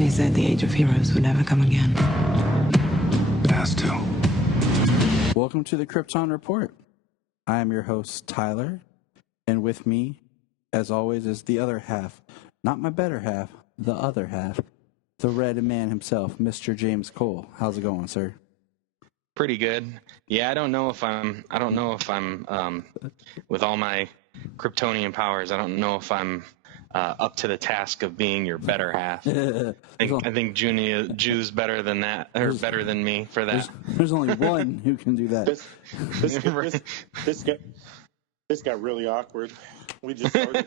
He said the age of heroes would never come again. It has to. Welcome to the Krypton Report. I am your host, Tyler, and with me, as always, is the other half. Not my better half, the other half. The red man himself, Mr. James Cole. How's it going, sir? Pretty good. Yeah, I don't know if I'm with all my Kryptonian powers, I don't know if I'm up to the task of being your better half. I think June's better than that, or better than me for that. There's only one who can do that. This got really awkward. We just started.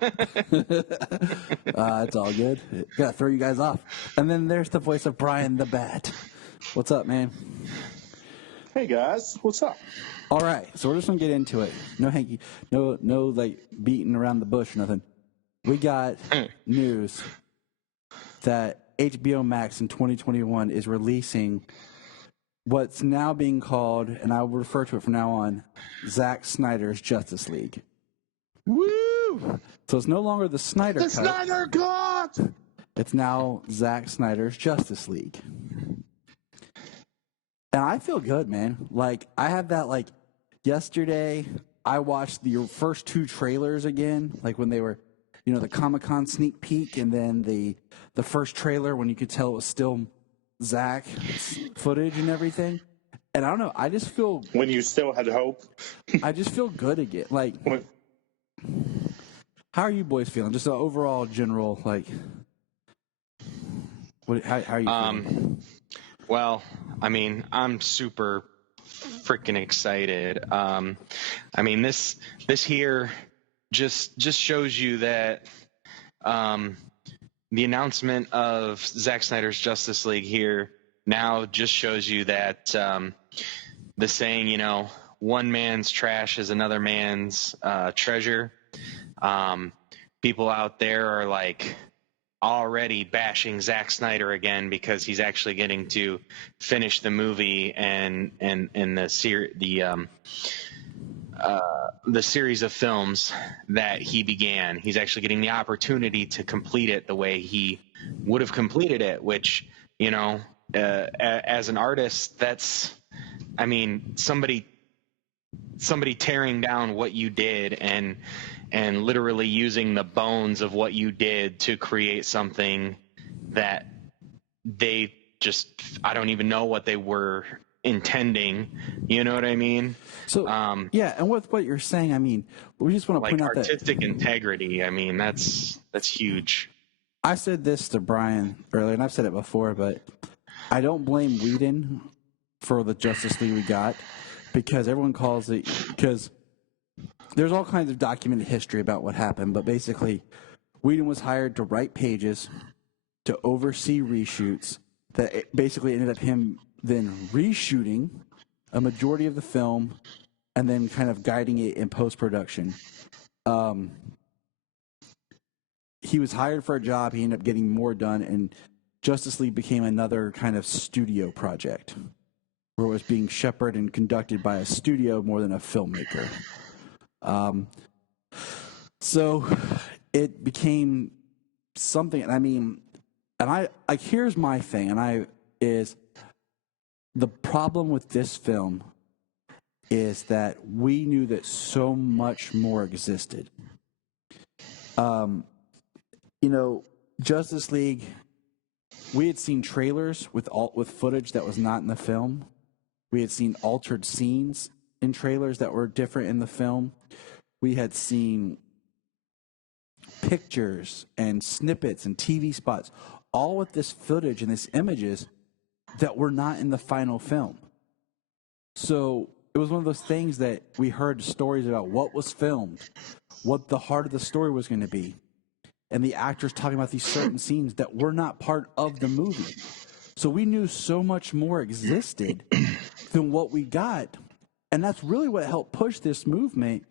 It's all good. Gotta throw you guys off. And then there's the voice of Bryan the Bat. What's up, man? Hey guys, what's up? All right, so we're just gonna get into it. No hanky, no like beating around the bush or nothing. We got news that HBO Max in 2021 is releasing what's now being called, and I will refer to it from now on, Zack Snyder's Justice League. Woo! So it's no longer the Snyder Cut. The Snyder Cut! It's now Zack Snyder's Justice League. And I feel good, man. Like, I have that, like, yesterday, I watched the first two trailers again, like when they were, you know, the Comic-Con sneak peek and then the first trailer when you could tell it was still Zack footage and everything. And I don't know, I just feel... When you still had hope. I just feel good again. Like, how are you boys feeling? Just an overall general, like... How are you feeling? Well, I mean, I'm super freaking excited. I mean, this here just shows you that the announcement of Zack Snyder's Justice League here now just shows you that the saying, you know, one man's trash is another man's treasure. People out there are like already bashing Zack Snyder again because he's actually getting to finish the movie and the series of films that he began. He's actually getting the opportunity to complete it the way he would have completed it, which, you know, as an artist, that's, I mean, somebody tearing down what you did and literally using the bones of what you did to create something that they just, I don't even know what they were intending. You know what I mean? So, yeah, and with what you're saying, I mean, we just want to like point out that artistic integrity, I mean, that's huge. I said this to Bryan earlier, and I've said it before, but I don't blame Whedon for the Justice League we got, because everyone calls it, because there's all kinds of documented history about what happened, but basically Whedon was hired to write pages, to oversee reshoots, that it basically ended up him then reshooting a majority of the film and then kind of guiding it in post-production. He was hired for a job, he ended up getting more done, and Justice League became another kind of studio project where it was being shepherded and conducted by a studio more than a filmmaker. So it became something, and I mean, and I like, here's my thing, and is the problem with this film is that we knew that so much more existed. You know, Justice League, we had seen trailers with footage that was not in the film. We had seen altered scenes in trailers that were different in the film. We had seen pictures and snippets and TV spots, all with this footage and this images that were not in the final film. So it was one of those things that we heard stories about what was filmed, what the heart of the story was going to be, and the actors talking about these certain scenes that were not part of the movie. So we knew so much more existed than what we got. And that's really what helped push this movement,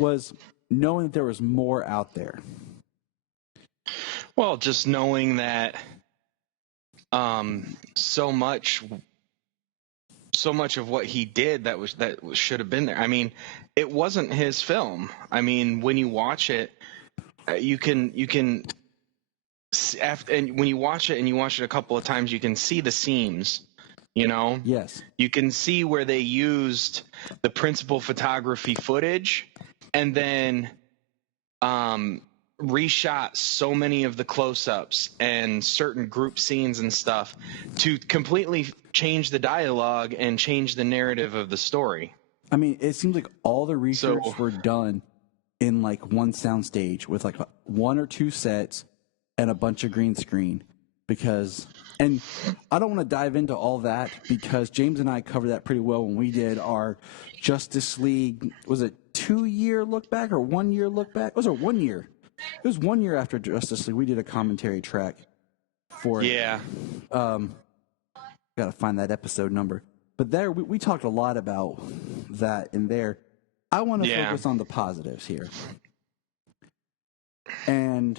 was knowing that there was more out there. Well, just knowing that so much of what he did that should have been there. I mean, it wasn't his film. I mean, when you watch it, you can after, and when you watch it a couple of times, you can see the seams. Yes. You can see where they used the principal photography footage and then reshot so many of the close-ups and certain group scenes and stuff to completely change the dialogue and change the narrative of the story. I mean, it seems like all the research were done in like one soundstage with like one or two sets and a bunch of green screen. And I don't want to dive into all that because James and I covered that pretty well when we did our Justice League. Was it 2-year look back or 1 year look back? Was it 1 year? It was 1 year after Justice League. We did a commentary track for it. Yeah. Got to find that episode number. But there, we talked a lot about that in there. I want to focus on the positives here. And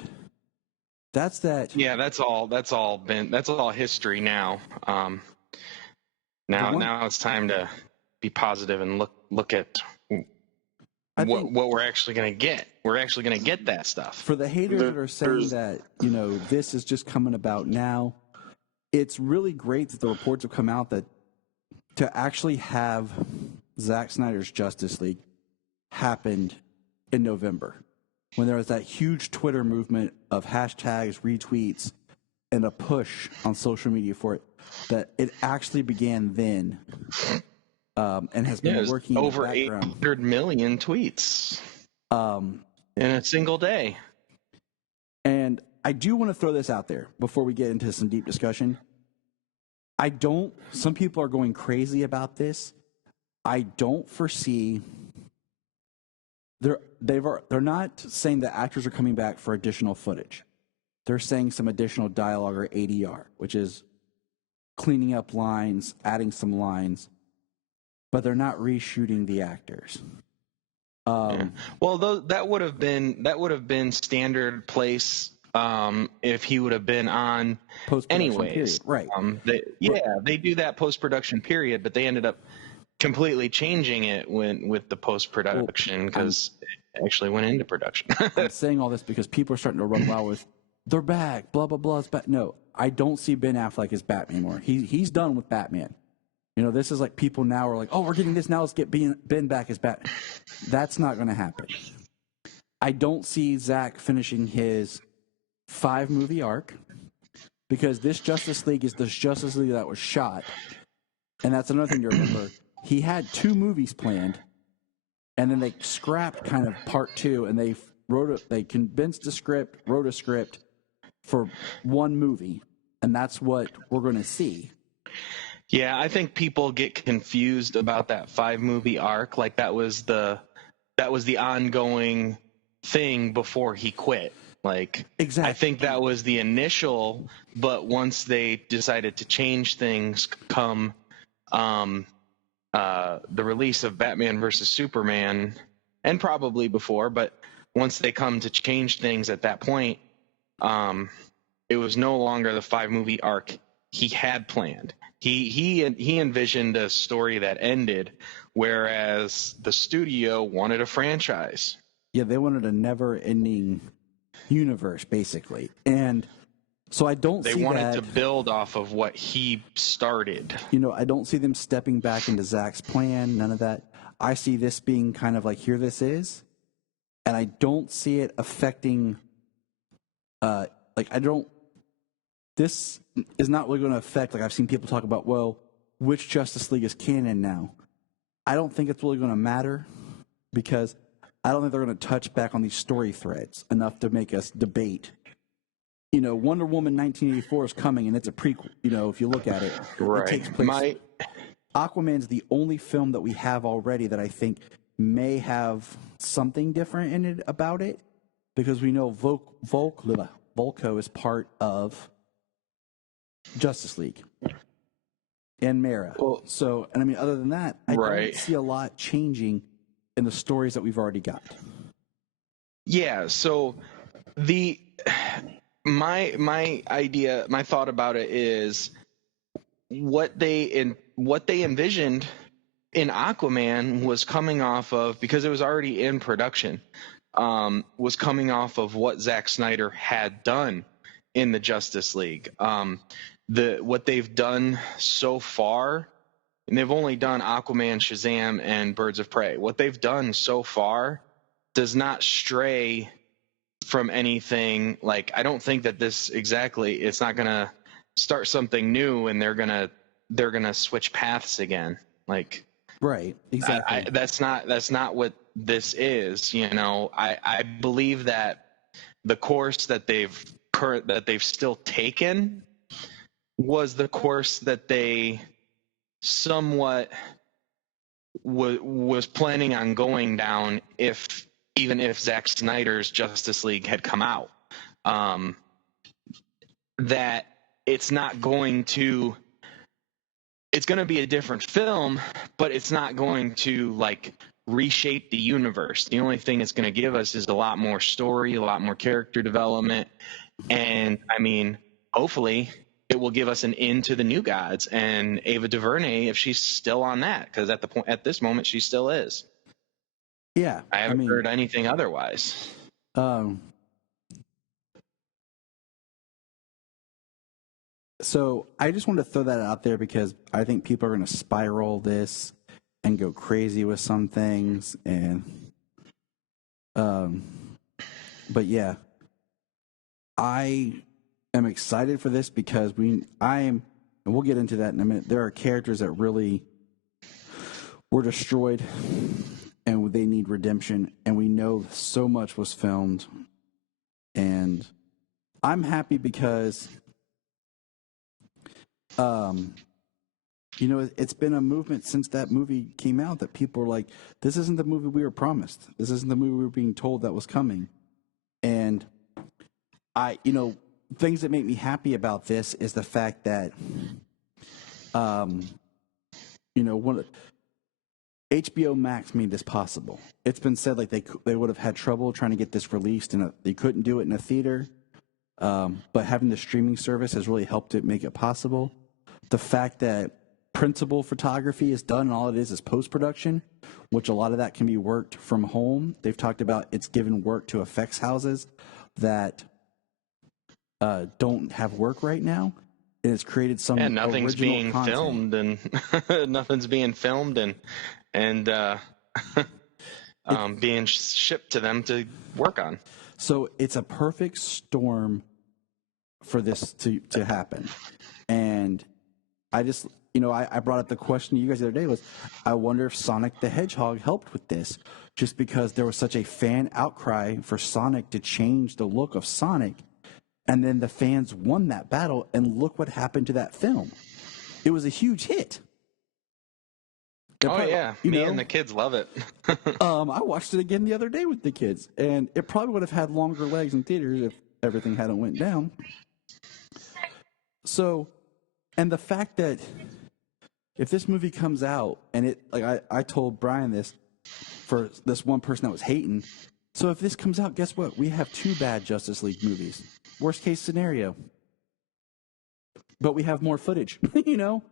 that's that. Yeah, that's all history now. Now it's time to be positive and look at what we're actually going to get. We're actually going to get that stuff. For the haters that are saying that, this is just coming about now, it's really great that the reports have come out that to actually have Zack Snyder's Justice League happened in November, when there was that huge Twitter movement of hashtags, retweets, and a push on social media for it, that it actually began then and has been working over in the background. 800 million tweets in a single day. And I do want to throw this out there before we get into some deep discussion. Some people are going crazy about this. I don't foresee... They're not saying that actors are coming back for additional footage. They're saying some additional dialogue or ADR, which is cleaning up lines, adding some lines, but they're not reshooting the actors. Well, that would have been standard place if he would have been on anyways. Period. Right. They do that post-production period, but they ended up completely changing it with the post-production because it actually went into production. I'm saying all this because people are starting to run wild with, they're back, blah, blah, blah. No, I don't see Ben Affleck as Batman anymore. He's done with Batman. This is like people now are like, oh, we're getting this now. Let's get Ben back as Batman. That's not going to happen. I don't see Zack finishing his 5-movie arc because this Justice League is the Justice League that was shot. And that's another thing to remember. He had 2 movies planned, and then they scrapped kind of part 2, and they condensed the script, wrote a script for 1 movie, and that's what we're going to see. Yeah, I think people get confused about that 5-movie arc. Like that was the ongoing thing before he quit. Like exactly. I think that was the initial, but once they decided to change things, come the release of Batman versus Superman, and probably before, but once they come to change things at that point, it was no longer the 5-movie arc he had planned. He envisioned a story that ended, whereas the studio wanted a franchise. Yeah, they wanted a never-ending universe, basically. And so I don't see that. They wanted to build off of what he started. I don't see them stepping back into Zack's plan, none of that. I see this being kind of like, here this is. And I don't see it affecting, this is not really going to affect, like I've seen people talk about, well, which Justice League is canon now? I don't think it's really going to matter because I don't think they're going to touch back on these story threads enough to make us debate. Wonder Woman 1984 is coming, and it's a prequel. If you look at it, right. It takes place. Aquaman's the only film that we have already that I think may have something different in it about it, because we know Volko is part of Justice League and Mara. Well, other than that, I don't see a lot changing in the stories that we've already got. Yeah. So my idea, my thought about it is what they envisioned in Aquaman was coming off of, because it was already in production, was coming off of what Zack Snyder had done in the Justice League. What they've done so far, and they've only done Aquaman, Shazam, and Birds of Prey. What they've done so far does not stray from anything. Like, I don't think that it's not gonna start something new and they're gonna switch paths again. Like, Right. Exactly. that's not what this is. I believe that the course that they've still taken was the course that they somewhat was planning on going down even if Zack Snyder's Justice League had come out. That it's going to be a different film, but it's not going to like reshape the universe. The only thing it's going to give us is a lot more story, a lot more character development, and I mean, hopefully it will give us an into the New Gods and Ava DuVernay if she's still on that, because at this moment she still is. Yeah, I haven't heard anything otherwise. So I just wanted to throw that out there because I think people are going to spiral this and go crazy with some things, and but yeah, I am excited for this because and we'll get into that in a minute. There are characters that really were destroyed and they need redemption, and we know so much was filmed, and I'm happy because it's been a movement since that movie came out that people are like, this isn't the movie we were promised. This isn't the movie we were being told that was coming. And things that make me happy about this is the fact that, HBO Max made this possible. It's been said like they would have had trouble trying to get this released, and they couldn't do it in a theater. But having the streaming service has really helped it make it possible. The fact that principal photography is done and all it is post-production, which a lot of that can be worked from home. They've talked about it's given work to effects houses that don't have work right now. And it's created some nothing's being content. filmed, and nothing's being filmed and being shipped to them to work on. So it's a perfect storm for this to happen. And I just, I brought up the question to you guys the other day was, I wonder if Sonic the Hedgehog helped with this, just because there was such a fan outcry for Sonic to change the look of Sonic. And then the fans won that battle, and look what happened to that film. It was a huge hit. Me and the kids love it. I watched it again the other day with the kids, and it probably would have had longer legs in theaters if everything hadn't went down. So, and the fact that if this movie comes out, and I told Bryan this for this one person that was hating. So if this comes out, guess what? We have 2 bad Justice League movies. Worst case scenario. But we have more footage, You know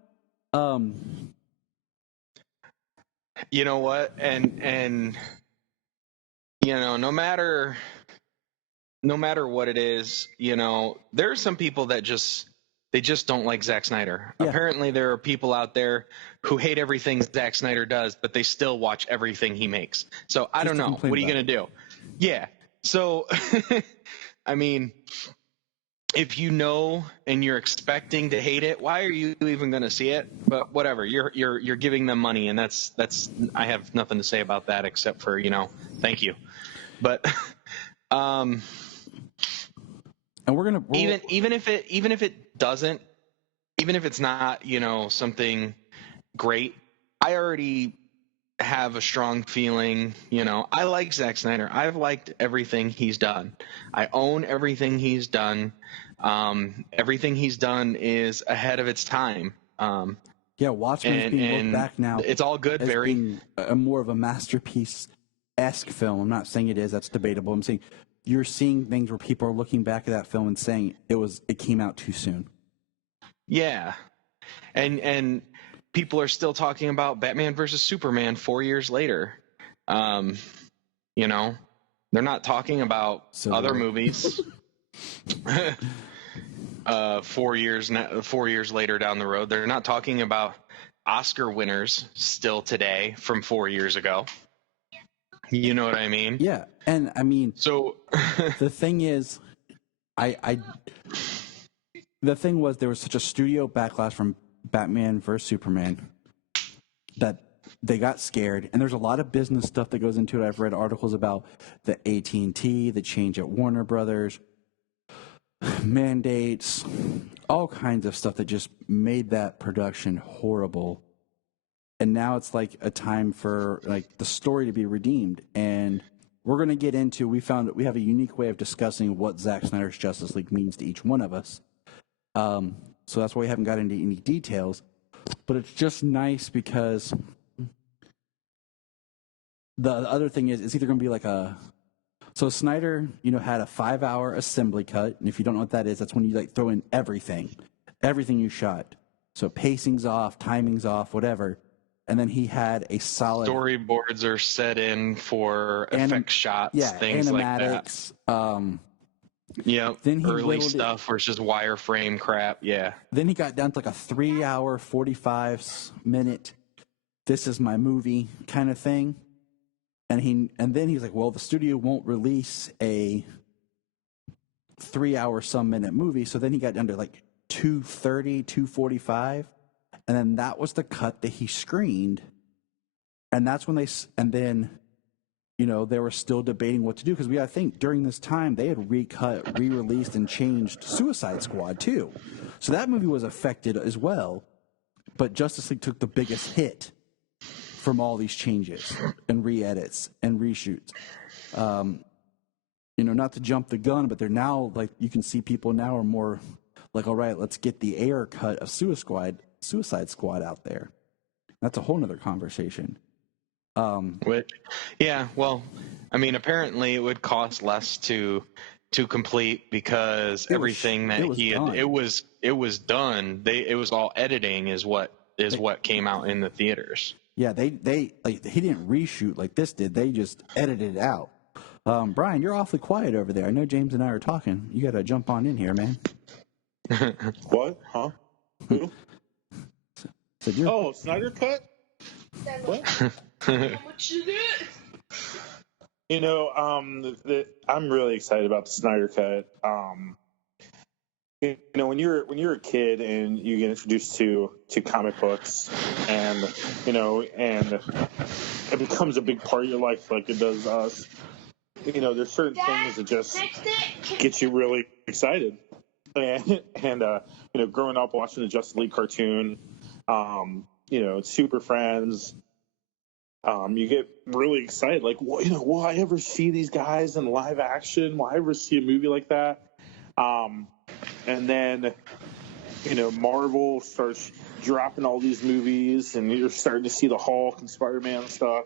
what? And no matter what it is, there are some people that just don't like Zack Snyder. Yeah. Apparently there are people out there who hate everything Zack Snyder does, but they still watch everything he makes. So I don't know. What are you going to do? Yeah. So I mean, if and you're expecting to hate it, why are you even going to see it? But whatever, you're giving them money, and that's I have nothing to say about that except for thank you. But and even if it doesn't, even if it's not something great, I already have a strong feeling. I like Zack Snyder. I've liked everything he's done. I own everything he's done. Everything he's done is ahead of its time. Watchmen's being looked back now. It's all good. Being a more of a masterpiece-esque film. I'm not saying it is. That's debatable. I'm saying you're seeing things where people are looking back at that film and saying it came out too soon. Yeah, and people are still talking about Batman versus Superman 4 years later. They're not talking about other movies. 4 years later down the road. They're not talking about Oscar winners still today from 4 years ago. You know what I mean? Yeah, and I mean, so the thing is, the thing was there was such a studio backlash from Batman vs Superman that they got scared, and there's a lot of business stuff that goes into it. I've read articles about the AT&T, the change at Warner Brothers, mandates, all kinds of stuff that just made that production horrible. And now it's like a time for like the story to be redeemed. And we're going to get into, we found that we have a unique way of discussing what Zack Snyder's Justice League means to each one of us. So that's why we haven't got into any details. But it's just nice because the other thing is, it's either going to be like so Snyder, had a 5-hour assembly cut. And if you don't know what that is, that's when you like throw in everything you shot. So pacing's off, timing's off, whatever. And then he had a solid storyboards are set in for effect shots, things animatics, like that. Yeah, then early stuff versus wireframe crap. Yeah. Then he got down to like a 3-hour, 45-minute, this is my movie kind of thing. And then he's like, well, the studio won't release a 3-hour some minute movie. So then he got down to like 2:30, 2:45. And then that was the cut that he screened. And that's when they were still debating what to do. Because I think during this time, they had recut, re-released, and changed Suicide Squad too. So that movie was affected as well. But Justice League took the biggest hit from all these changes and re-edits and reshoots. Not to jump the gun, but they're now, like, you can see people now are more like, all right, let's get the air cut of Suicide Squad out there. That's a whole nother conversation. Apparently it would cost less to complete because everything that he had, it was done. It was all editing is what came out in the theaters. Yeah, they he didn't reshoot like this did. They just edited it out. Bryan, you're awfully quiet over there. I know James and I are talking. You got to jump on in here, man. What? Huh? Who? Snyder Cut? What? I'm really excited about the Snyder Cut. When you're a kid and you get introduced to comic books, and it becomes a big part of your life, like it does us. There's certain things that just get you really excited. And growing up watching the Justice League cartoon, Super Friends. You get really excited, like, will I ever see these guys in live action? Will I ever see a movie like that? And then, Marvel starts dropping all these movies, and you're starting to see the Hulk and Spider-Man stuff,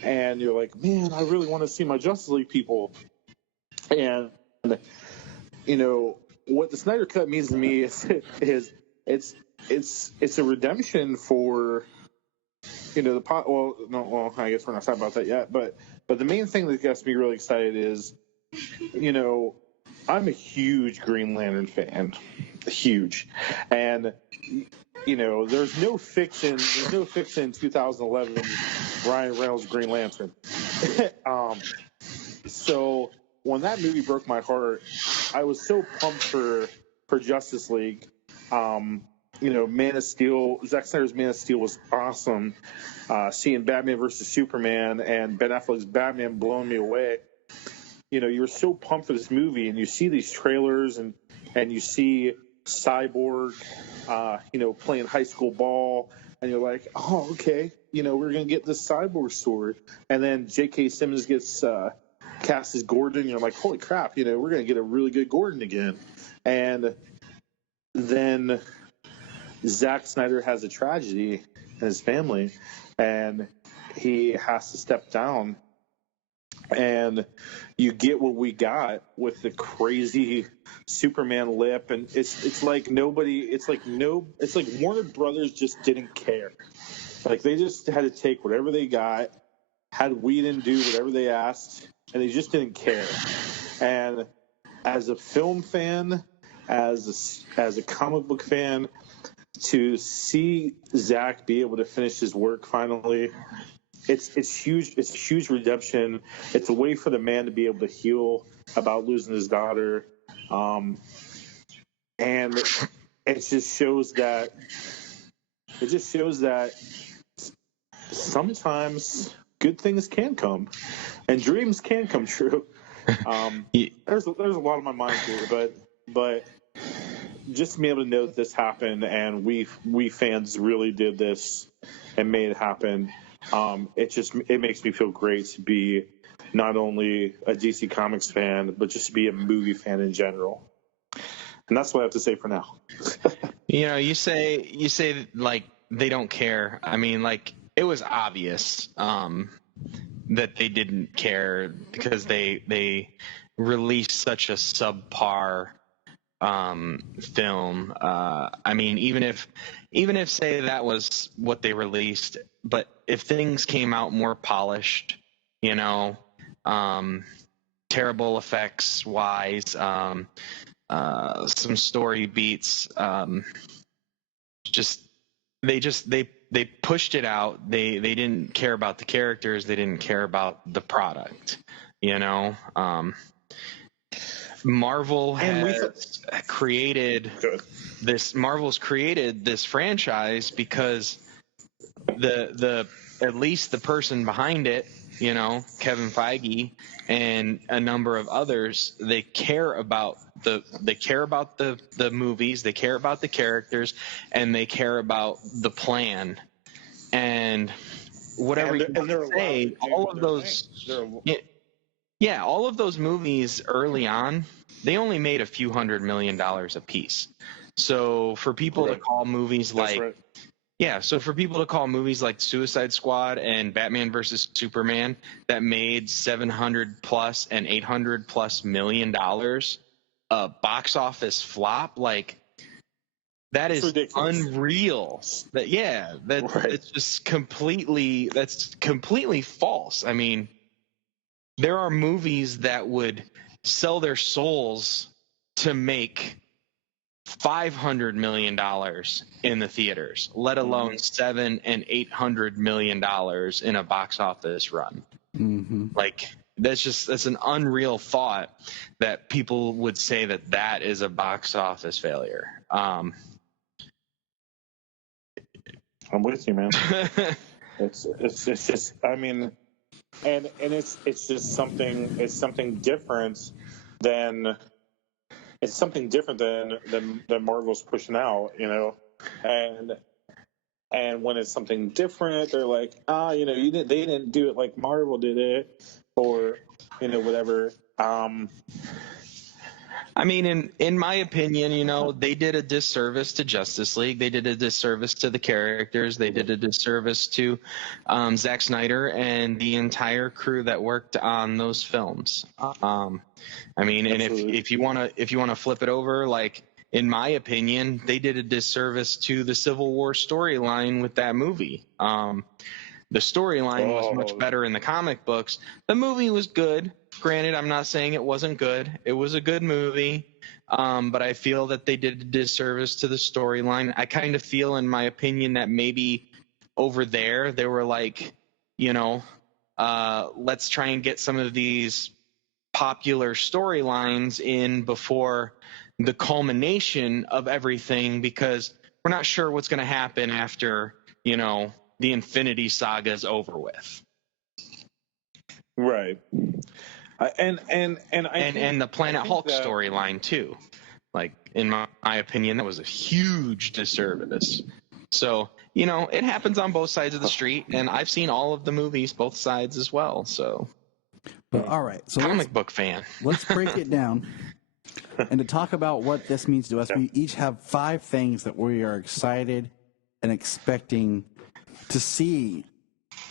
and you're like, man, I really want to see my Justice League people. And, what the Snyder Cut means to me is it's a redemption for I guess we're not talking about that yet, but the main thing that gets me really excited is, I'm a huge Green Lantern fan, huge, and there's no fiction in 2011 Ryan Reynolds' Green Lantern. So when that movie broke my heart, I was so pumped for Justice League. Man of Steel, Zack Snyder's Man of Steel was awesome. Seeing Batman versus Superman and Ben Affleck's Batman blowing me away. You were so pumped for this movie, and you see these trailers, and you see Cyborg, playing high school ball, and you're like, oh, okay, we're gonna get this Cyborg story, and then J.K. Simmons gets cast as Gordon. You're like, holy crap, we're gonna get a really good Gordon again, and then Zack Snyder has a tragedy in his family, and he has to step down. And you get what we got with the crazy Superman lip, and it's like Warner Brothers just didn't care. Like, they just had to take whatever they got, had Whedon do whatever they asked, and they just didn't care. And as a film fan, as a comic book fan, to see Zach be able to finish his work finally, it's huge. It's a huge redemption. It's a way for the man to be able to heal about losing his daughter, and it just shows that sometimes good things can come, and dreams can come true. There's a lot on my mind here, but just to be able to know that this happened and we fans really did this and made it happen. It makes me feel great to be not only a DC Comics fan, but just to be a movie fan in general. And that's what I have to say for now. You say like they don't care. I mean, like, it was obvious that they didn't care because they released such a subpar film. I mean, even if say that was what they released, but if things came out more polished, terrible effects wise, some story beats, they pushed it out. They didn't care about the characters. They didn't care about the product. Marvel has created this. Marvel's created this franchise because the at least the person behind it, Kevin Feige and a number of others, they care about the movies, they care about the characters, and they care about the plan. And whatever you say, all of those, all of those movies early on, they only made a few $100 million a piece. So for people to call movies like so for people to call movies like Suicide Squad and Batman versus Superman that made $700 plus and $800 plus million a box office flop, like, that is ridiculous. Unreal. It's just completely false. I mean, there are movies that would sell their souls to make $500 million in the theaters, let alone $700 and $800 million in a box office run. Mm-hmm. Like, that's an unreal thought that people would say that is a box office failure. I'm with you, man. It's just, I mean, and it's just something. It's something different than. It's something different than Marvel's pushing out, and when it's something different, they're like, they didn't do it like Marvel did it, or whatever. I mean, in my opinion, they did a disservice to Justice League. They did a disservice to the characters. They did a disservice to Zack Snyder and the entire crew that worked on those films. I mean, absolutely. And if you want to flip it over, like, in my opinion, they did a disservice to the Civil War storyline with that movie. The storyline was much better in the comic books. The movie was good. Granted, I'm not saying it wasn't good. It was a good movie, but I feel that they did a disservice to the storyline. I kind of feel, in my opinion, that maybe over there they were like, let's try and get some of these popular storylines in before the culmination of everything, because we're not sure what's going to happen after, the Infinity Saga is over with. Right. And the Planet Hulk storyline too. Like, in my opinion, that was a huge disservice. So, it happens on both sides of the street, and I've seen all of the movies, both sides as well. So, but all right, so comic book fan. Let's break it down. And to talk about what this means to us, we each have 5 things that we are excited and expecting to see,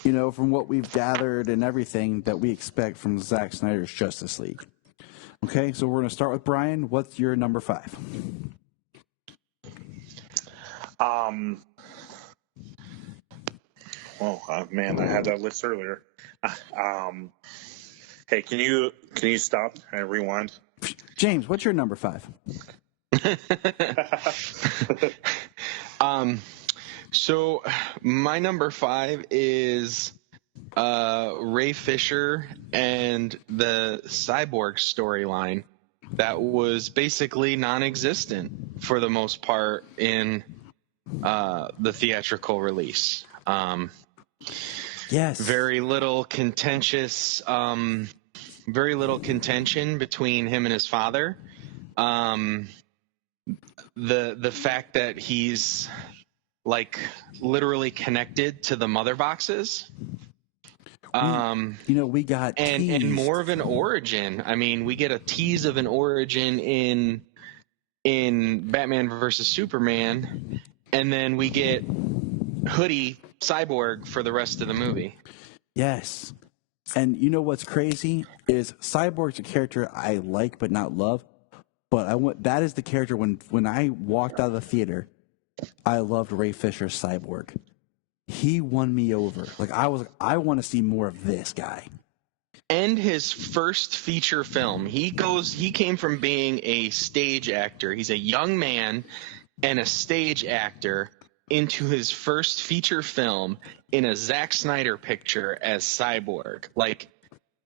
from what we've gathered and everything that we expect from Zack Snyder's Justice League. Okay, so we're going to start with Bryan. What's your number 5? Man, I had that list earlier. Hey, can you stop and rewind? James, what's your number 5? So my number 5 is Ray Fisher and the Cyborg storyline that was basically non-existent for the most part in the theatrical release. Yes. Very little contention between him and his father. The fact that he's like literally connected to the mother boxes. We got and more of an origin. I mean, we get a tease of an origin in Batman versus Superman, and then we get Hoodie Cyborg for the rest of the movie. Yes. And you know what's crazy is Cyborg's a character I like but not love. But that is the character when I walked out of the theater, I loved Ray Fisher's Cyborg. He won me over. Like I want to see more of this guy. And his first feature film, he came from being a stage actor. He's a young man and a stage actor into his first feature film in a Zack Snyder picture as Cyborg. Like,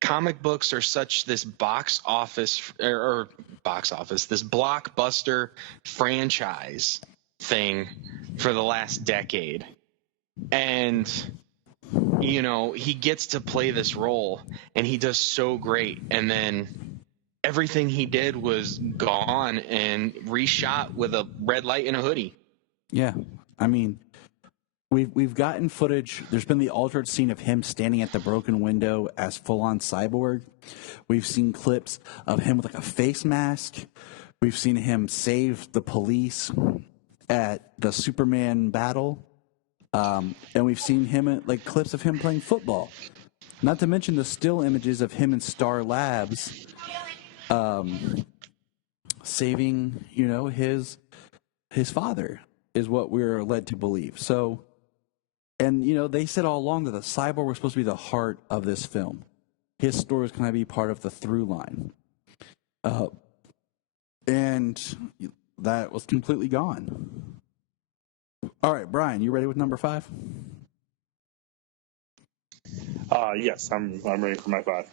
comic books are such this this blockbuster franchise thing for the last decade. And, you know, he gets to play this role and he does so great. And then everything he did was gone and reshot with a red light and a hoodie. Yeah. I mean, we've gotten footage. There's been the altered scene of him standing at the broken window as full-on Cyborg. We've seen clips of him with like a face mask. We've seen him save the police at the Superman battle. And we've seen him like clips of him playing football. Not to mention the still images of him in Star Labs saving, his father is what we're led to believe. So, and, they said all along that the Cyborg was supposed to be the heart of this film. His story was going to be part of the through line. And that was completely gone. All right, Bryan, you ready with number 5? Yes, I'm ready for my 5.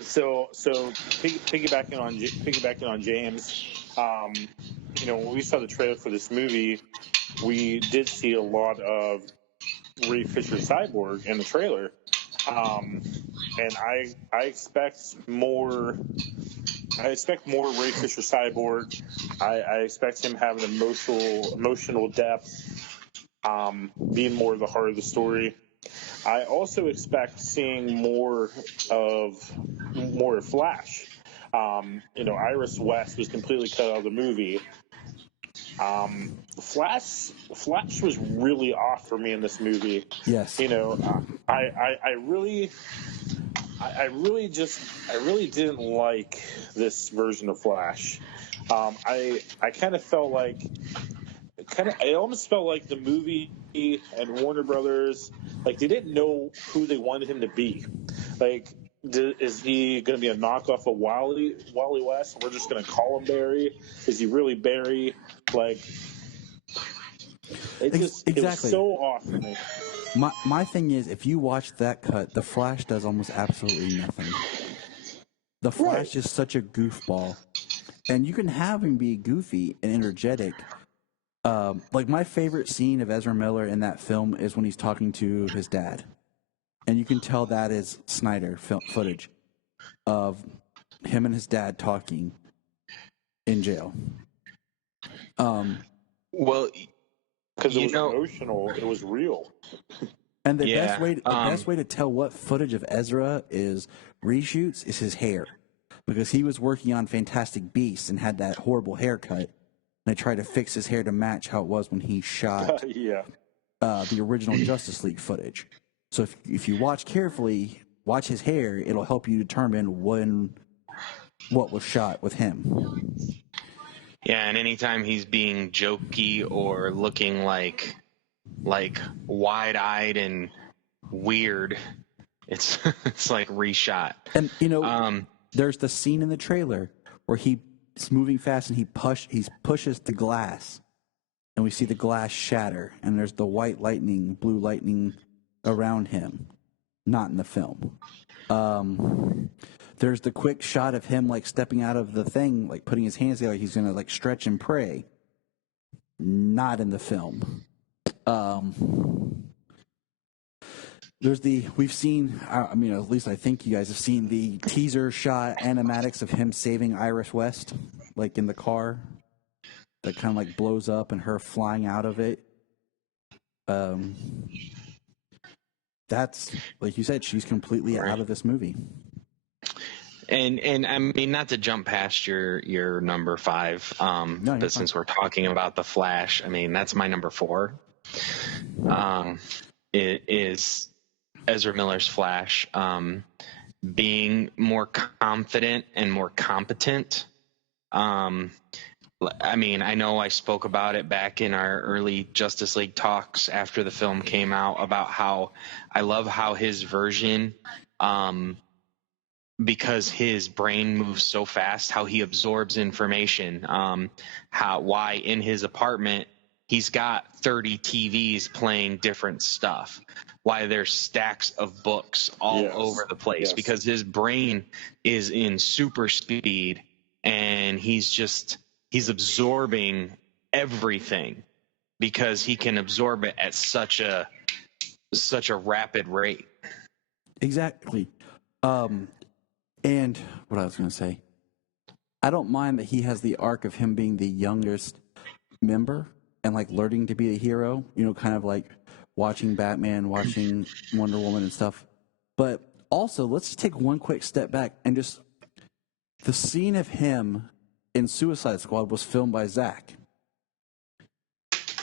So piggybacking on James, when we saw the trailer for this movie, we did see a lot of Ray Fisher Cyborg in the trailer, and I expect more. I expect more Ray Fisher Cyborg. I expect him having emotional depth, being more of the heart of the story. I also expect seeing more of Flash. Iris West was completely cut out of the movie. Flash was really off for me in this movie. Yes. I really didn't like this version of Flash. I kind of felt like it almost felt like the movie and Warner Brothers, like, they didn't know who they wanted him to be. Like, is he going to be a knockoff of Wally West? We're just going to call him Barry. Is he really Barry? Like, it was so off for me. My thing is, if you watch that cut, the Flash does almost absolutely nothing. The Flash is such a goofball, and you can have him be goofy and energetic. Like, my favorite scene of Ezra Miller in that film is when he's talking to his dad, and you can tell that is Snyder footage of him and his dad talking in jail. Well, because it was emotional, it was real. And the best way to tell what footage of Ezra is reshoots is his hair, because he was working on Fantastic Beasts and had that horrible haircut. And they tried to fix his hair to match how it was when he shot the original Justice League footage. So if you watch carefully, watch his hair, it'll help you determine what was shot with him. Yeah, and anytime he's being jokey or looking like wide-eyed and weird, it's like reshot. And there's the scene in the trailer where he he's moving fast and he pushes the glass, and we see the glass shatter, and there's the white lightning, blue lightning around him. Not in the film. There's the quick shot of him like stepping out of the thing, like putting his hands together, like he's gonna like stretch and pray. Not in the film. We've seen, I mean, at least I think you guys have seen the teaser shot animatics of him saving Iris West, like in the car, that kind of like blows up and her flying out of it. That's, like you said, she's completely out of this movie. And I mean, not to jump past your number 5, but since we're talking about the Flash, I mean, that's my number 4. It is Ezra Miller's Flash, being more confident and more competent. I mean, I know I spoke about it back in our early Justice League talks after the film came out about how I love how his version, because his brain moves so fast, how he absorbs information, why in his apartment he's got 30 TVs playing different stuff, why there's stacks of books all over the place, because his brain is in super speed and he's absorbing everything because he can absorb it at such a rapid rate. Exactly. And what I was going to say, I don't mind that he has the arc of him being the youngest member and like learning to be a hero, you know, kind of like watching Batman, watching Wonder Woman and stuff. But also, let's just take one quick step back and just the scene of him in Suicide Squad was filmed by Zach.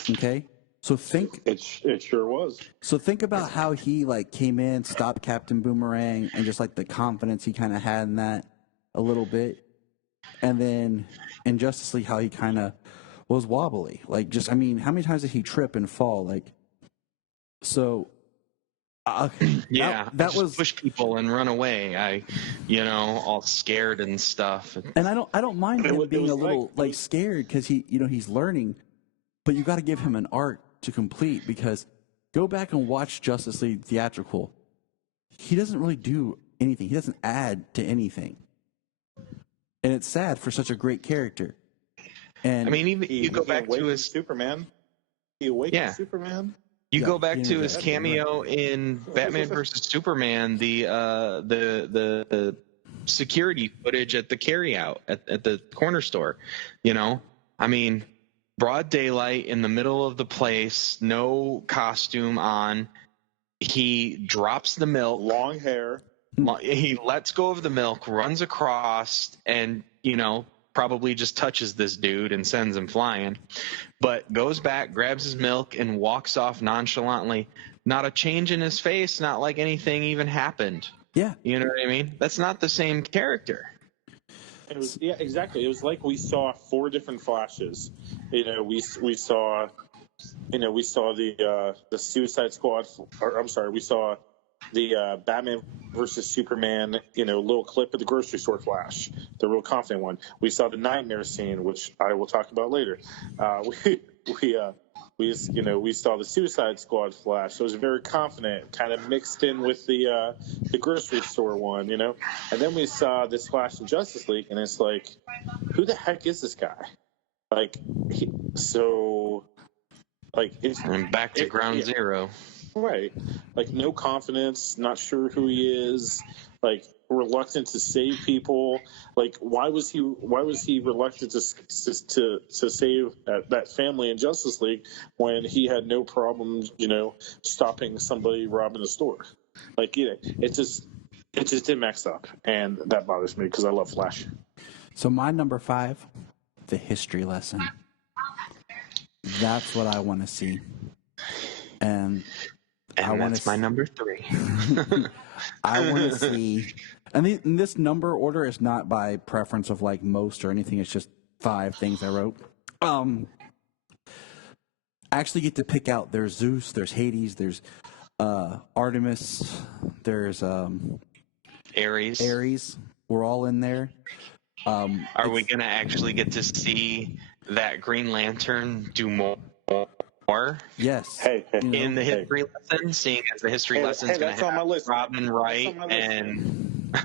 Okay? So it sure was. So think about how he like came in, stopped Captain Boomerang, and just like the confidence he kind of had in that a little bit. And then in Justice League, how he kind of was wobbly. Like just, I mean, how many times did he trip and fall? Like, so. That was push people and run away. All scared and stuff. And I don't mind him being a little like scared because he's learning, but you got to give him an arc to complete, because go back and watch Justice League theatrical. He doesn't really do anything. He doesn't add to anything, and it's sad for such a great character. And I mean, even you go back to his Superman. He awakens Superman. You go back to his cameo in Batman versus Superman, the security footage at the carryout at the corner store. I mean, broad daylight in the middle of the place, no costume on. He drops the milk. Long hair. He lets go of the milk, runs across, and, probably just touches this dude and sends him flying, but goes back, grabs his milk, and walks off nonchalantly. Not a change in his face, not like anything even happened. Yeah. You know what I mean? That's not the same character. It was, exactly. It was like we saw 4 different Flashes. We saw the Suicide Squad, we saw the Batman versus Superman, little clip of the grocery store Flash, the real confident one. We saw the nightmare scene, which I will talk about later. We saw the Suicide Squad Flash. So it was very confident, kind of mixed in with the grocery store one, And then we saw this Flash in Justice League, and it's like, who the heck is this guy? And back to ground zero. Right. Like, no confidence, not sure who he is, like, reluctant to save people. Like, why was he reluctant to save that family in Justice League when he had no problem, stopping somebody robbing a store? Like, it just didn't max up, and that bothers me because I love Flash. So my number 5, the history lesson. That's what I want to see. And that's my number 3. I want to see, and this number order is not by preference of like most or anything. It's just 5 things I wrote. I actually get to pick out. There's Zeus, there's Hades, there's Artemis, there's Ares. We're all in there. Are we going to actually get to see that Green Lantern do more? Yes. Hey, In the history lesson, seeing as the history lesson is going that's to on my have list. Robin Wright, That's on my list, and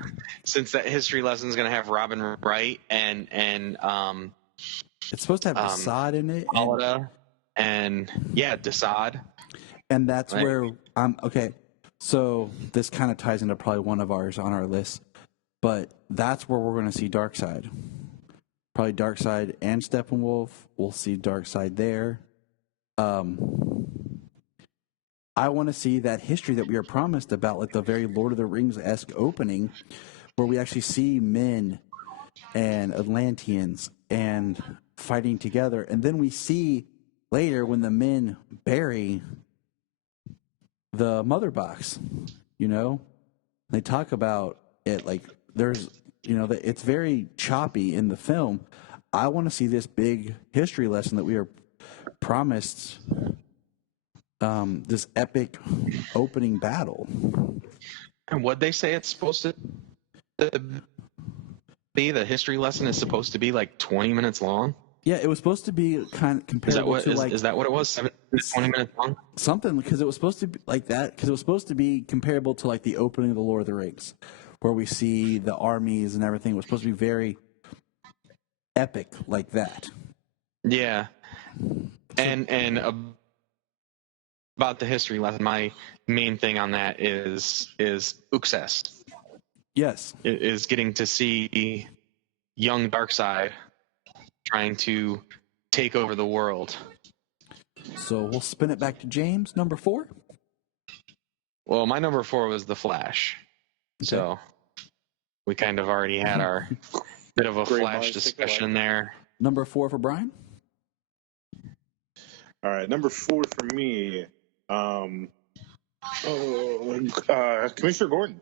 since that history lesson is going to have Robin Wright and it's supposed to have Desaad in it. And Desaad. And that's Like, where I'm okay. So this kind of ties into probably one of ours on our list, but that's where we're going to see Darkseid. Probably Darkseid and Steppenwolf. We'll see Darkseid there. I want to see that history that we are promised about, like the very Lord of the Rings-esque opening, where we actually see men and Atlanteans and fighting together, and then we see later when the men bury the mother box, they talk about it like there's, it's very choppy in the film. I want to see this big history lesson that we are promised, this epic opening battle. And what they say it's supposed to be, the history lesson is supposed to be like 20 minutes long. Yeah, it was supposed to be kind of comparable is that what it was? 20 minutes long? Something, because it was supposed to be like that, because it was supposed to be comparable to like the opening of the Lord of the Rings, where we see the armies and everything. It was supposed to be very epic like that. Yeah. And about the history lesson, my main thing on that is Uxas. Yes. It is getting to see young Darkseid trying to take over the world. So we'll spin it back to James, number 4. Well, my number 4 was The Flash. Okay. So we kind of already had our bit of a Flash discussion there. Number 4 for Bryan? All right, number 4 for me, Commissioner Gordon.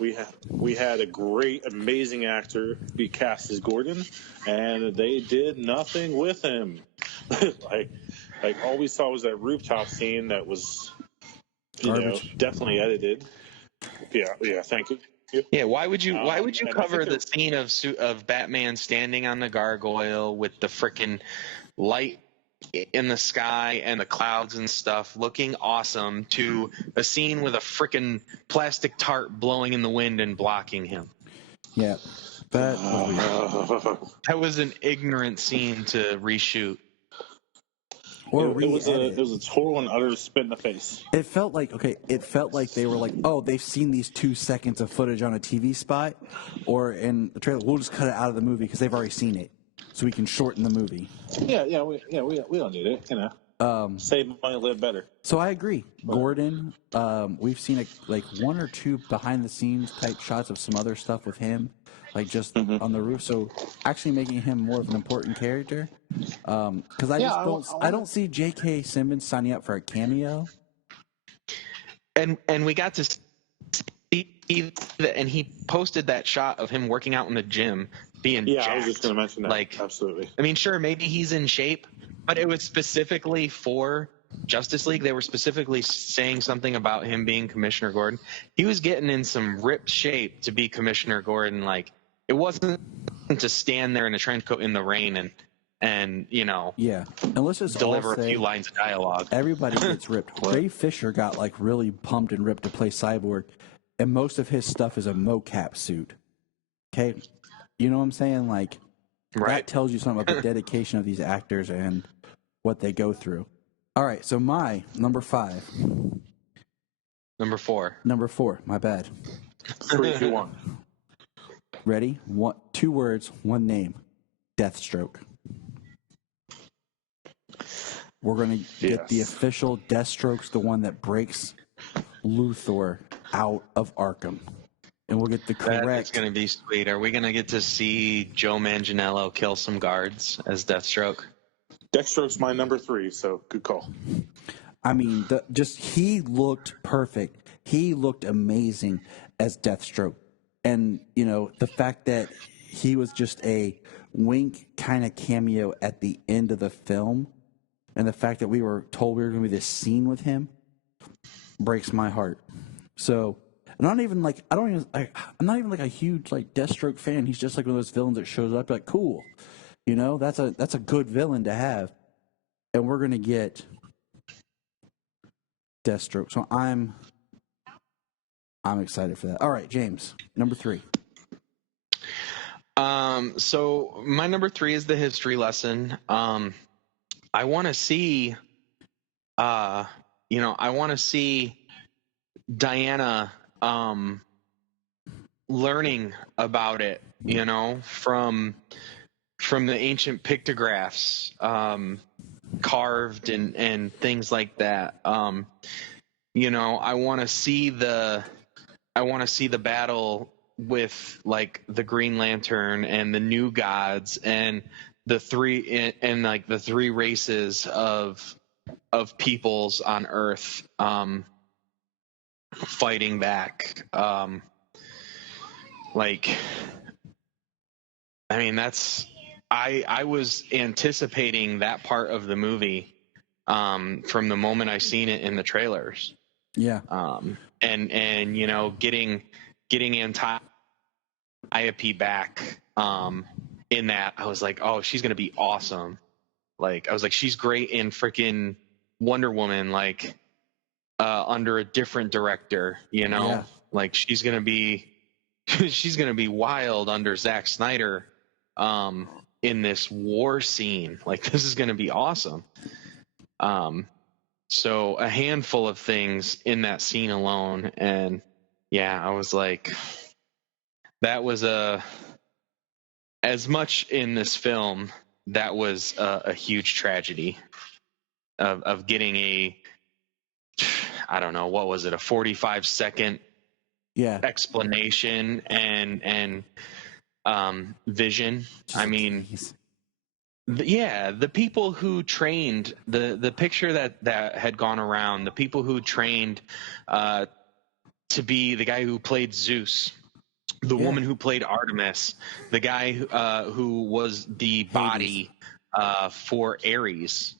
We had a great, amazing actor be cast as Gordon, and they did nothing with him. like all we saw was that rooftop scene that was, definitely edited. Yeah. Thank you. Yeah, why would you cover the scene of Batman standing on the gargoyle with the frickin' light in the sky and the clouds and stuff looking awesome to a scene with a frickin' plastic tarp blowing in the wind and blocking him? Yeah, that was an ignorant scene to reshoot. It was a total and utter spit in the face. It felt like they were like, oh, they've seen these 2 seconds of footage on a TV spot or in the trailer. We'll just cut it out of the movie because they've already seen it, so we can shorten the movie. We don't need it, save money, live better. So I agree, Gordon. We've seen like 1 or 2 behind the scenes type shots of some other stuff with him, like just on the roof. So actually making him more of an important character. Because I don't see J.K. Simmons signing up for a cameo. And we got to see that, and he posted that shot of him working out in the gym, being jacked. I was just going to mention that. Like, absolutely. I mean, sure, maybe he's in shape, but it was specifically for Justice League. They were specifically saying something about him being Commissioner Gordon. He was getting in some ripped shape to be Commissioner Gordon. Like, it wasn't to stand there in a trench coat in the rain and yeah, and let's just deliver a few lines of dialogue. Everybody gets ripped. Ray Fisher got like really pumped and ripped to play Cyborg, and most of his stuff is a mocap suit. Okay, you know what I'm saying? Like, that tells you something about the dedication of these actors and what they go through. All right, so my number 5. Number 4. Number 4. My bad. 3, 2, 1. Ready? 2 words, 1 name. Deathstroke. We're going to get the official Deathstroke's the one that breaks Luthor out of Arkham. And we'll get the correct... That's going to be sweet. Are we going to get to see Joe Manganiello kill some guards as Deathstroke? Deathstroke's my number 3, so good call. I mean, he looked perfect. He looked amazing as Deathstroke. And, the fact that he was just a wink kind of cameo at the end of the film, and the fact that we were told we were going to be this scene with him breaks my heart. So I'm not even like I'm not even like a huge like Deathstroke fan. He's just like one of those villains that shows up like cool, you know. That's a good villain to have, and we're gonna get Deathstroke. So I'm excited for that. All right, James, number 3. So my number 3 is the history lesson. I want to see, I want to see Diana, learning about it, from the ancient pictographs, carved and things like that. I want to see the battle with like the Green Lantern and the New Gods and the three races of peoples on Earth, fighting back. I was anticipating that part of the movie, from the moment I seen it in the trailers. Yeah. And getting Antiope back, in that, I was like, oh, she's gonna be awesome. Like, I was like, she's great in freaking Wonder Woman, like, under a different director, Yeah. like she's gonna be wild under Zack Snyder, in this war scene. Like, this is gonna be awesome. So a handful of things in that scene alone, and yeah, I was like, that was as much in this film, that was a huge tragedy of getting I don't know, what was it, a 45-second explanation and vision. I mean, the people who trained, the picture that had gone around, the people who trained to be the guy who played Zeus, the woman who played Artemis, the guy who was the body for Ares.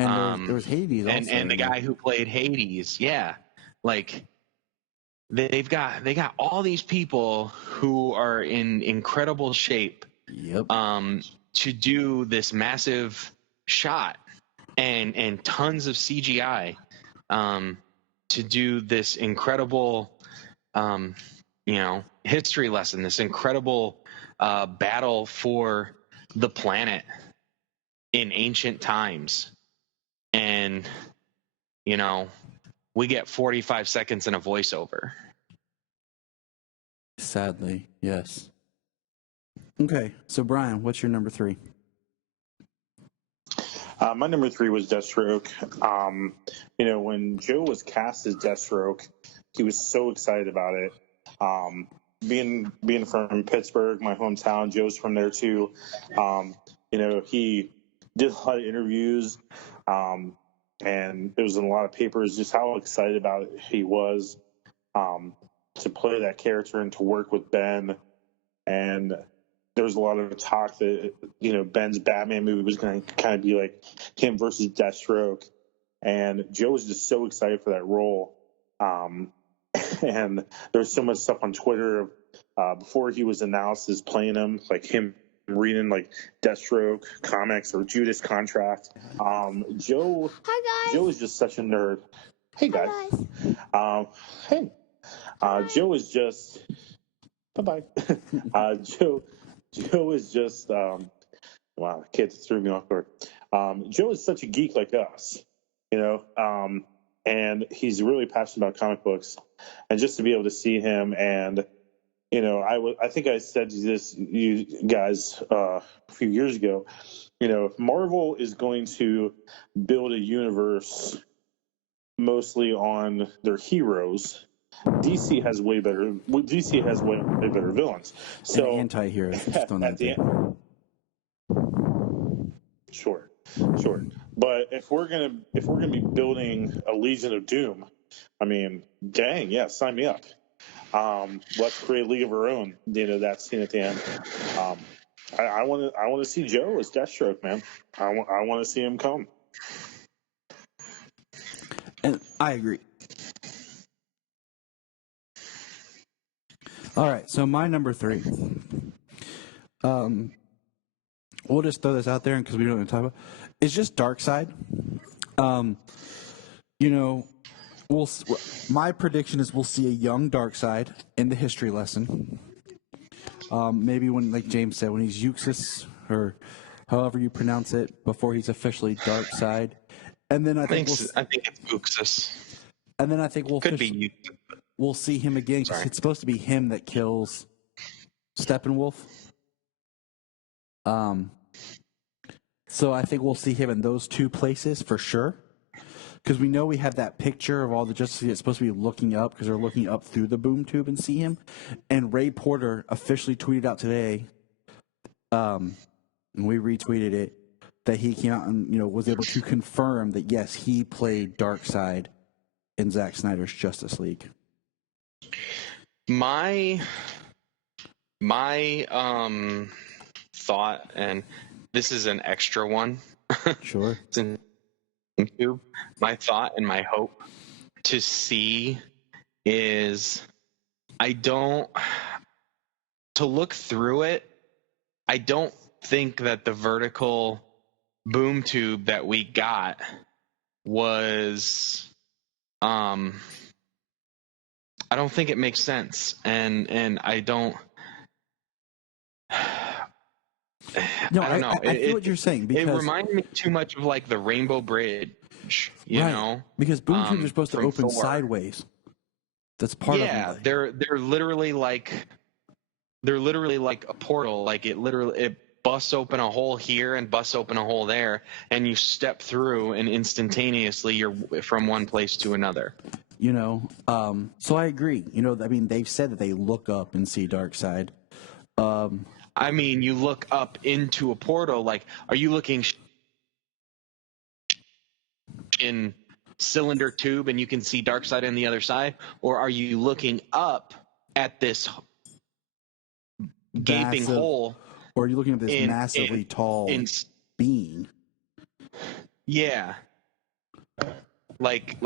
And there was Hades also. And the guy who played Hades. Yeah. Like, they got all these people who are in incredible shape. Yep. To do this massive shot and tons of CGI, to do this incredible, history lesson, this incredible battle for the planet in ancient times. And, we get 45 seconds in a voiceover. Sadly, yes. Okay, so Bryan, what's your number 3? My number 3 was Deathstroke. When Joe was cast as Deathstroke, he was so excited about it. Being from Pittsburgh, my hometown, Joe's from there too. He did a lot of interviews, and there was in a lot of papers just how excited about it he was, to play that character and to work with Ben. And there was a lot of talk that, Ben's Batman movie was going to kind of be like him versus Deathstroke. And Joe was just so excited for that role. And there's so much stuff on Twitter before he was announced as playing him, like him reading like Deathstroke comics or Judas Contract. Joe, Hi guys. Joe is just such a nerd. Hey guys. Hi guys. Hey. Joe is just. Bye bye. Joe is just. Wow, kids threw me off guard. Joe is such a geek like us, and he's really passionate about comic books, and just to be able to see him, and I think I said this, you guys, a few years ago, if Marvel is going to build a universe mostly on their heroes, DC has way better villains. So and anti-heroes. Sure. But if we're gonna be building a Legion of Doom, I mean, dang, yeah, sign me up. Let's create a league of our own. That scene at the end. I want to see Joe as Deathstroke, man. I want to see him come. And I agree. All right, so my number 3. We'll just throw this out there because we don't want to talk about. It's just Darkseid. You know, my prediction is we'll see a young Darkseid in the history lesson. Maybe when, like James said, when he's Euxis or however you pronounce it, before he's officially Darkseid. And then I think it's Euxis. And then I think we'll see him again because it's supposed to be him that kills Steppenwolf. So I think we'll see him in those 2 places for sure. Because we know we have that picture of all the Justice League that's supposed to be looking up because they're looking up through the boom tube and see him. And Ray Porter officially tweeted out today, and we retweeted it, that he came out and was able to confirm that yes, he played Darkseid in Zack Snyder's Justice League. My thought, and this is an extra one. Sure. It's in YouTube. My thought and my hope to see is to look through it, I don't think that the vertical boom tube that we got was I don't think it makes sense, and I don't. No, I don't know. I feel what you're saying because it reminded me too much of like the Rainbow Bridge, you know? Because boom tubes are supposed to open Thor. sideways. That's part of it. Yeah, they're literally like a portal. Like it busts open a hole here and busts open a hole there, and you step through, and instantaneously you're from one place to another. So I agree. They've said that they look up and see Darkseid. You look up into a portal. Like, are you looking in cylinder tube and you can see Darkseid on the other side, or are you looking up at this gaping hole? Or are you looking at this massively tall being? Yeah. Like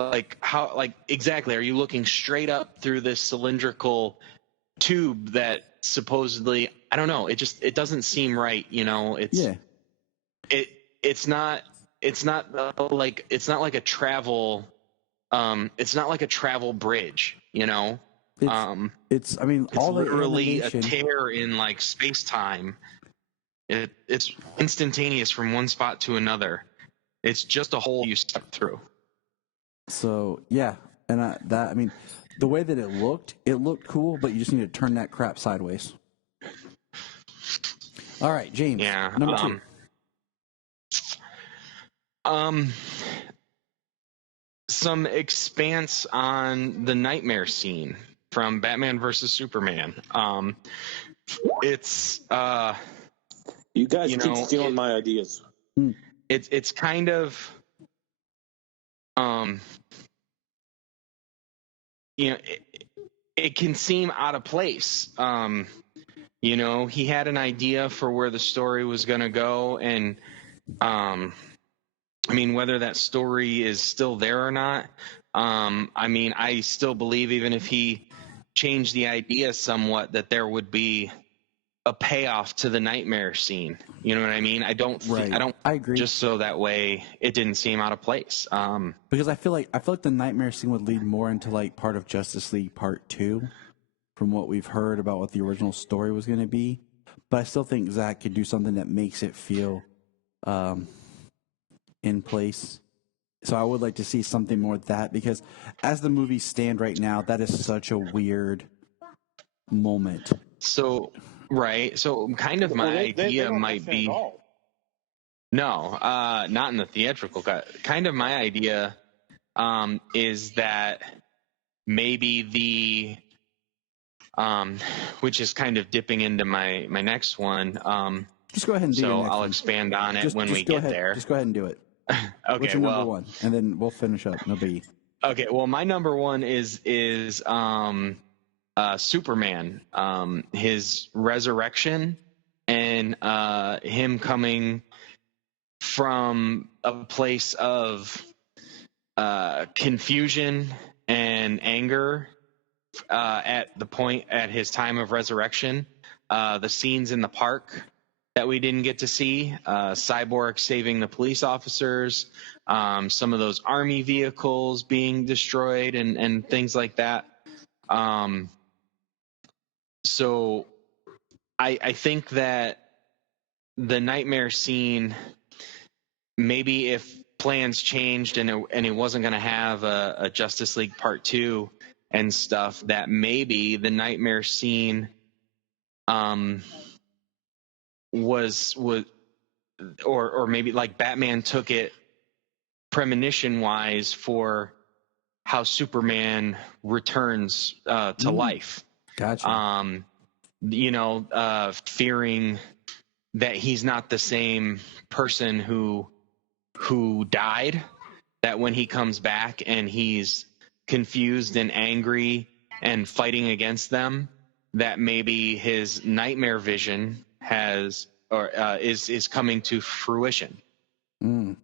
how? Like exactly? Are you looking straight up through this cylindrical tube that supposedly, I don't know, it doesn't seem right, it's not like a travel it's not like a travel bridge, it's all literally the a tear in like space-time. It's instantaneous from one spot to another. It's just a hole you step through. So yeah, and the way that it looked cool, but you just need to turn that crap sideways. All right, James. Yeah. Number 2. Some expanse on the nightmare scene from Batman versus Superman. It's you guys keep stealing my ideas. It's kind of it can seem out of place. He had an idea for where the story was going to go, and whether that story is still there or not, I still believe, even if he changed the idea somewhat, that there would be a payoff to the nightmare scene. You know what I mean? I agree. Just so that way it didn't seem out of place. Because I feel like the nightmare scene would lead more into like part of Justice League Part 2, from what we've heard about what the original story was going to be. But I still think Zach could do something that makes it feel in place. So I would like to see something more of that, because as the movies stand right now, that is such a weird moment. So, right. So kind of my idea might be... No, not in the theatrical cut. Kind of my idea is that maybe which is kind of dipping into my next one. Just go ahead and do so your next I'll one. expand on it when we get there. Just go ahead and do it. Okay, what's your number 1? And then we'll finish up. No biggie. Okay, well, my number 1 is Superman, his resurrection, and him coming from a place of confusion and anger, at his time of resurrection. The scenes in the park that we didn't get to see, Cyborg saving the police officers, some of those army vehicles being destroyed and things like that. So I think that the nightmare scene, maybe if plans changed and it wasn't going to have a Justice League Part 2 and stuff, that maybe the nightmare scene was or maybe like Batman took it premonition wise for how Superman returns to life. Gotcha. Fearing that he's not the same person who died, that when he comes back and he's confused and angry and fighting against them, that maybe his nightmare vision has or is coming to fruition. All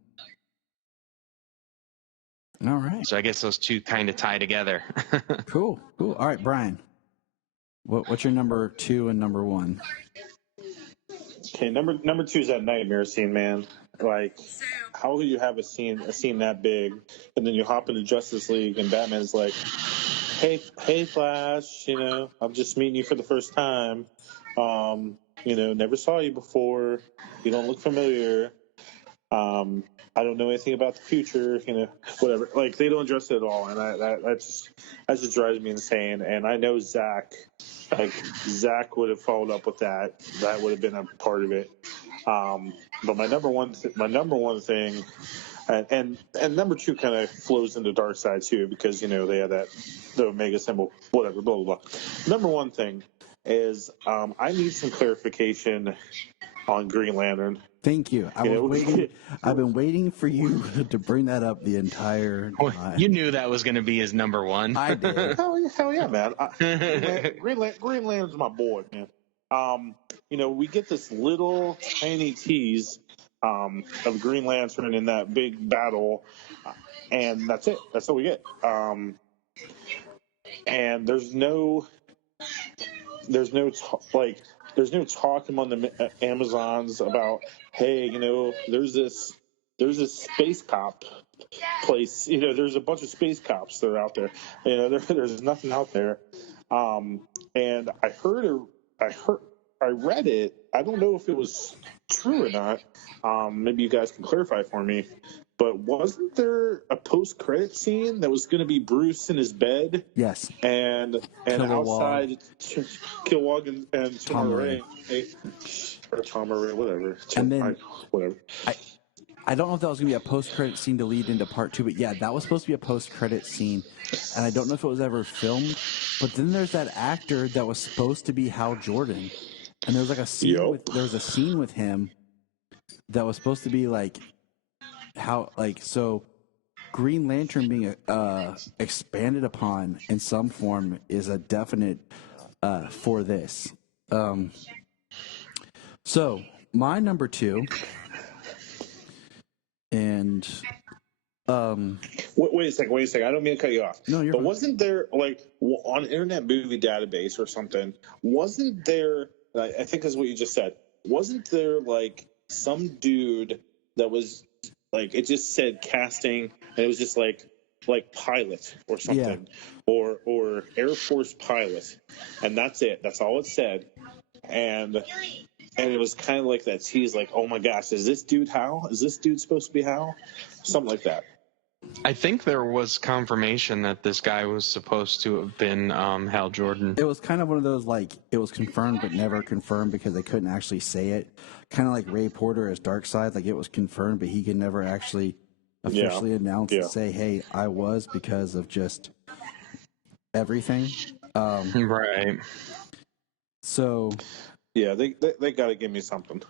right. So I guess those two kind of tie together. Cool. All right, Bryan. What's your number 2 and number 1? Okay, number 2 is that nightmare scene, man. Like, how will you have a scene that big, and then you hop into Justice League, and Batman's like, "Hey, Flash, I'm just meeting you for the first time. Never saw you before. You don't look familiar. I don't know anything about the future. Whatever." Like, they don't address it at all, and that just drives me insane. And I know Zach would have followed up with that. That would have been a part of it. But my number one thing, and number 2 kind of flows into Darkseid too, because they had the Omega symbol, whatever, blah blah blah. Number 1 thing is I need some clarification on Green Lantern. Thank you. I was waiting. I've been waiting for you to bring that up the entire time. You knew that was going to be his number 1. I did. Hell yeah, man. Green Lantern's my boy, man. We get this little tiny tease of Green Lantern in that big battle, and that's it. That's all we get. And there's no talk among the Amazons about, hey, there's this space cop place. There's a bunch of space cops that are out there. There's nothing out there. And I read it. I don't know if it was true or not. Maybe you guys can clarify for me. But wasn't there a post-credit scene that was going to be Bruce in his bed? Yes. And outside, Kilowog and Tom Ray. Or Tom Ray, whatever. And then whatever. I don't know if that was going to be a post-credit scene to lead into part 2, but yeah, that was supposed to be a post-credit scene, and I don't know if it was ever filmed. But then there's that actor that was supposed to be Hal Jordan, and there was like a scene with him that was supposed to be like so Green Lantern being expanded upon in some form is a definite for this. So my number 2, and wait a second. I don't mean to cut you off. No, you're but fine. Wasn't there, like, on Internet Movie Database or something, wasn't there, I think is what you just said, wasn't there like some dude that was like, it just said casting, and it was just like pilot or something, or Air Force pilot, and that's it. That's all it said. And it was kind of like that tease, like, oh my gosh, is this dude Hal? Is this dude supposed to be Hal? Something like that. I think there was confirmation that this guy was supposed to have been Hal Jordan. It was kind of one of those, like, it was confirmed but never confirmed because they couldn't actually say it. Kind of like Ray Porter as Darkseid, like it was confirmed, but he could never actually officially announce and say, hey, I was, because of just everything. Right. So... yeah, they got to give me something.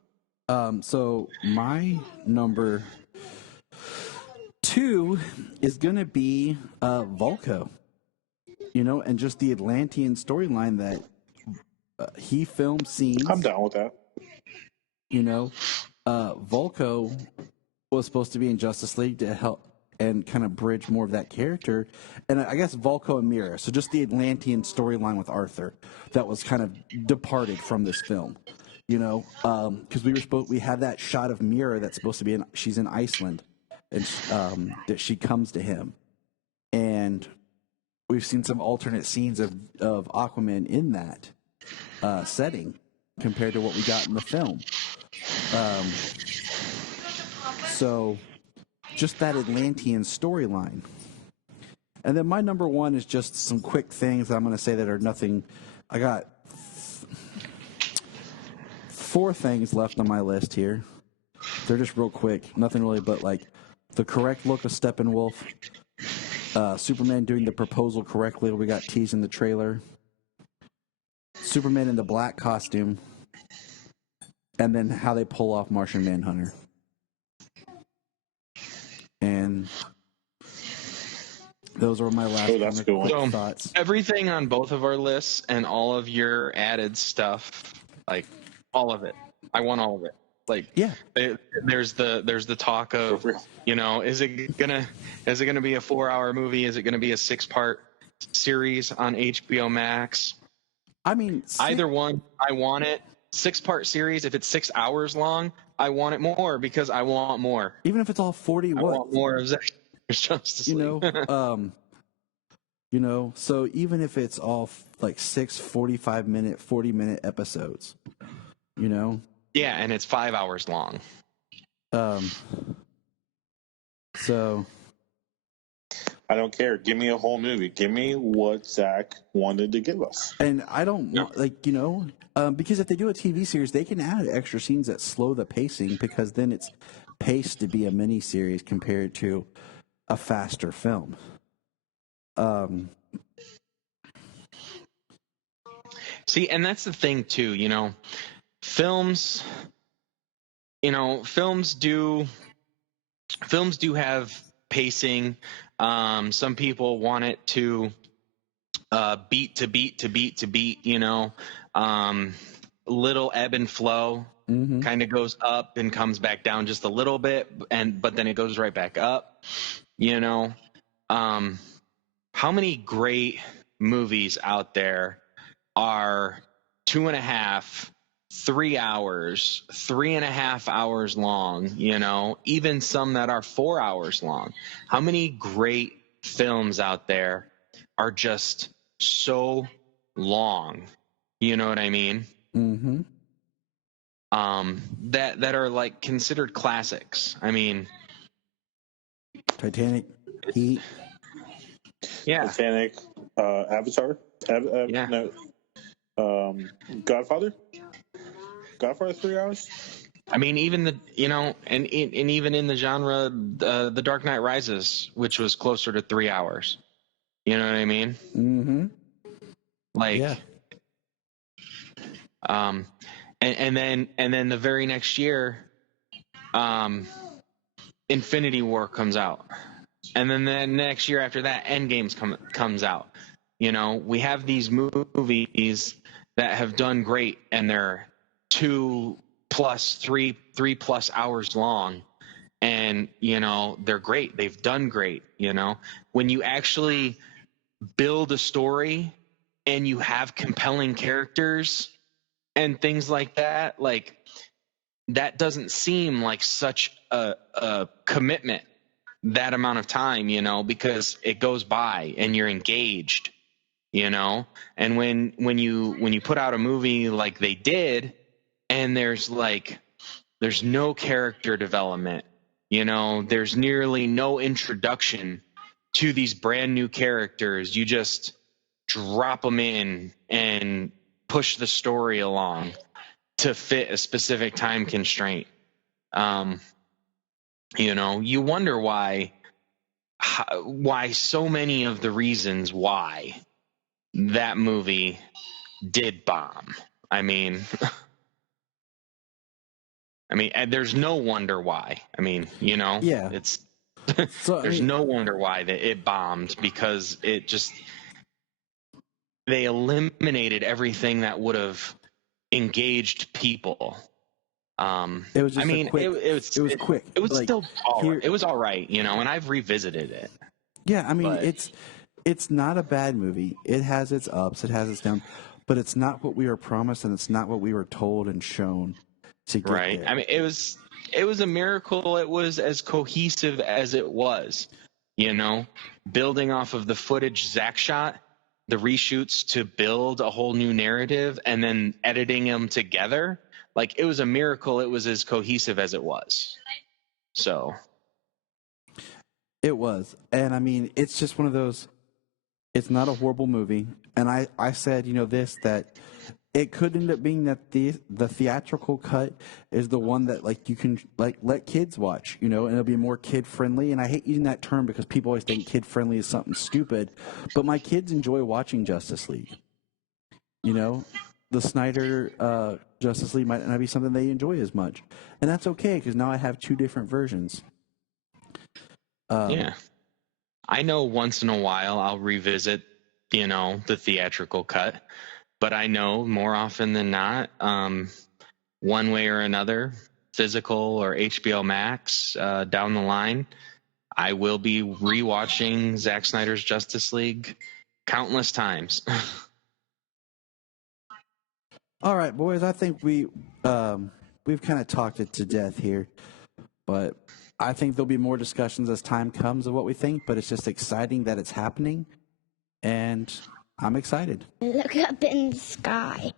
So my number 2 is going to be Vulko. And just the Atlantean storyline that he filmed scenes. I'm down with that. Vulko was supposed to be in Justice League to and kind of bridge more of that character. And I guess Vulko and Mira, so just the Atlantean storyline with Arthur that was kind of departed from this film. You know, because we had that shot of Mira that's supposed to be she's in Iceland, and that she comes to him, and we've seen some alternate scenes of Aquaman in that setting compared to what we got in the film. So just that Atlantean storyline. And then my number one is just some quick things that I'm going to say that are nothing. I got 4 things left on my list here. They're just real quick. Nothing really but like the correct look of Steppenwolf, Superman doing the proposal correctly. We got teased in the trailer. Superman in the black costume. And then how they pull off Martian Manhunter. And those are my last quick thoughts. Everything on both of our lists and all of your added stuff, like all of it. I want all of it. Like, yeah, there's the talk of, you know, is it gonna be a 4-hour movie? Is it gonna be a 6-part series on HBO Max? I mean, either one. I want it. 6-part series. If it's 6 hours long, I want it more because I want more. Even if it's all 40, I want more of Zack Snyder's Justice League. You know, so even if it's all like 6 45-minute, 40-minute episodes, you know. Yeah, and it's 5 hours long. So I don't care. Give me a whole movie. Give me what Zach wanted to give us. And I don't like, you know, because if they do a TV series, they can add extra scenes that slow the pacing because then it's paced to be a mini series compared to a faster film. See, and that's the thing too, you know, films do have pacing. Some people want it to beat to beat to beat to beat, you know, little ebb and flow, kind of goes up and comes back down just a little bit, but then it goes right back up, you know. How many great movies out there are 2.5, 3 hours, 3.5 hours long, you know, even some that are 4 hours long. How many great films out there are just so long? You know what I mean? Mm-hmm. That are like considered classics. I mean, Titanic, Heat. Yeah. Titanic, Avatar. Yeah. No. Godfather. Godfather 3 hours. I mean, even and even in the genre, The Dark Knight Rises, which was closer to 3 hours. You know what I mean? Mm-hmm. Like, yeah. And then the very next year, Infinity War comes out, and then the next year after that, Endgames comes out. You know, we have these movies that have done great, and they're 2+, 3+ hours long, and you know they're great. They've done great. You know, when you actually build a story and you have compelling characters and things like that, like that doesn't seem like such a commitment, that amount of time, you know, because it goes by and you're engaged, you know. And when you put out a movie like they did, and there's no character development, you know, there's nearly no introduction to these brand new characters. You just drop them in and push the story along to fit a specific time constraint. You know, you wonder why so many of the reasons why that movie did bomb. I mean, and there's no wonder why. I mean, you know, yeah, it's so, there's no wonder why that it bombed, because they eliminated everything that would have engaged people. It was just I mean, quick. It was quick. It was Like, still all here- right. It was all right, you know. And I've revisited it. Yeah, I mean, But- it's not a bad movie. It has its ups, it has its downs, but it's not what we were promised, and it's not what we were told and shown to get Right. there. I mean, it was a miracle. It was as cohesive as it was, you know, building off of the footage Zach shot, the reshoots to build a whole new narrative, and then editing them together. Like, it was a miracle. It was as cohesive as it was. So. It was. And I mean, it's just one of those, it's not a horrible movie. And I said, that it could end up being that the theatrical cut is the one that, like, you can, like, let kids watch, and it'll be more kid friendly. And I hate using that term because people always think kid friendly is something stupid, but my kids enjoy watching Justice League. The Snyder Justice League might not be something they enjoy as much. And that's okay, because now I have two different versions. Yeah. I know once in a while I'll revisit, the theatrical cut, but I know more often than not, one way or another, physical or HBO Max, down the line, I will be rewatching Zack Snyder's Justice League countless times. All right, boys, I think we've kind of talked it to death here, but I think there'll be more discussions as time comes of what we think, but it's just exciting that it's happening, and I'm excited. Look up in the sky.